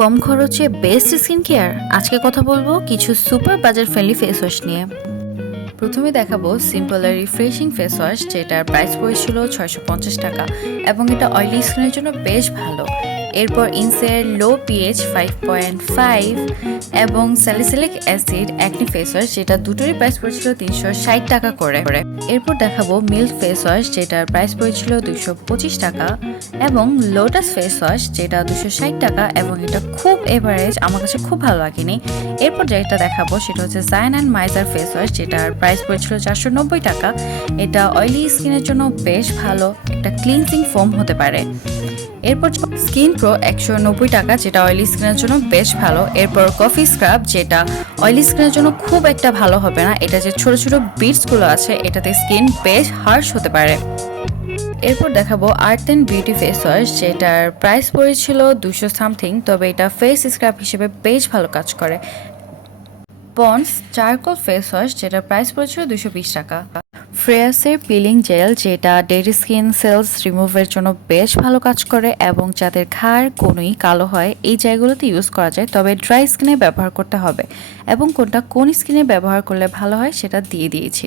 কম খরচে best skin care. আজকে কথা বলবো কিছু super budget friendly face wash নিয়ে। প্রথমে দেখাবো সিম্পল আর রিফ্রেশিং ফেস ওয়াশ, যেটার প্রাইস পড়েছিল 650 টাকা এবং এটা অয়েলি স্কিনের জন্য বেশ ভালো। এরপর ইনসের লো পিএইচ 5.5 এবং salicylic acid acne face wash, যেটা দুটোরই প্রাইস পড়েছিল 360 টাকা করে। এরপর দেখাবো মিল্ক ফেস ওয়াশ, যেটার প্রাইস পড়েছিল 225 টাকা, এবং লোটাস ফেস ওয়াশ, যেটা 260 টাকা এবং এটা খুব এভারেজ, আমার কাছে খুব ভালো লাগেনি। এরপর যেটা দেখাবো সেটা হচ্ছে Zayan and miser face wash, যেটার প্রাইস পড়েছিল 490 টাকা। এটা অয়েলি স্কিনের জন্য বেশ ভালো, একটা ক্লিনজিং ফোম হতে পারে। এরপর স্কিন প্রো 190 টাকা, যেটা অয়েলি স্কিনের জন্য বেশ ভালো। এরপর কফি স্ক্রাব, যেটা অয়েলি স্কিনের জন্য খুব একটা ভালো হবে না, এটা যে ছোট ছোট বিটসগুলো আছে এটাতে স্কিন বেশ হার্শ হতে পারে। এরপর দেখাবো আর্থ অ্যান্ড বিউটি ফেস ওয়াশ, যেটার প্রাইস পড়েছিল 200 সামথিং, তবে এটা ফেস স্ক্রাব হিসেবে বেশ ভালো কাজ করে। পন্ডস চারকোল ফেস ওয়াশ, যেটার প্রাইস পড়েছিল 220 টাকা। ফ্রেয়াসের পিলিং জেল, যেটা ডেড স্কিন সেলস রিমুভের জন্য বেশ ভালো কাজ করে এবং যাদের ঘাড় কোনোই কালো হয় এই জায়গাগুলোতে ইউজ করা যায়, তবে ড্রাই স্কিনে ব্যবহার করতে হবে এবং কোন স্কিনে ব্যবহার করলে ভালো হয় সেটা দিয়ে দিয়েছি।